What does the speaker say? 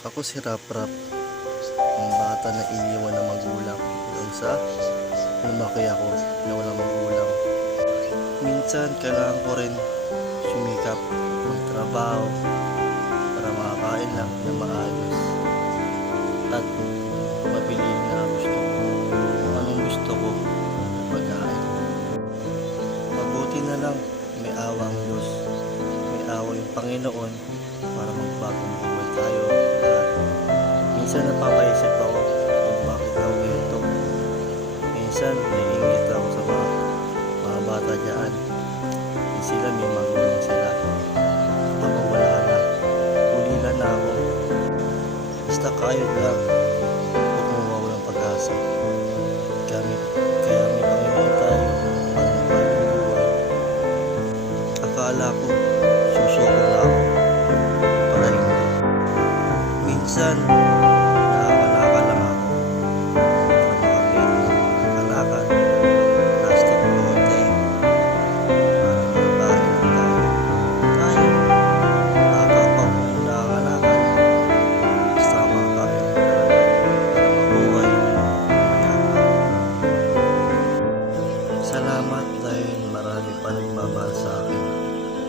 Ako si Rap-Rap, ang bata na iniwan ng magulang hanggang sa lumaki ako na walang magulang. Minsan kailangan ko rin sumikap magtrabaho para makakain lang na maayos at mabili na gusto ko kung anong gusto ko pagkain. Mabuti na lang may awa ang Diyos, may awa yung Panginoon para magbagong buhay tayo. Minsan napapaisip ako kung bakit ako ganito. Minsan naiingit ako sa mga bata dyan. Sila may magulang sila. Ako wala na. Ulilan na ako. Basta kayod lang. Huwag mo mawawalang pag-asa. Kaya may Panginoon tayo para magbagong buhay. Akala ko susuko na ako. Pala hindi. Minsan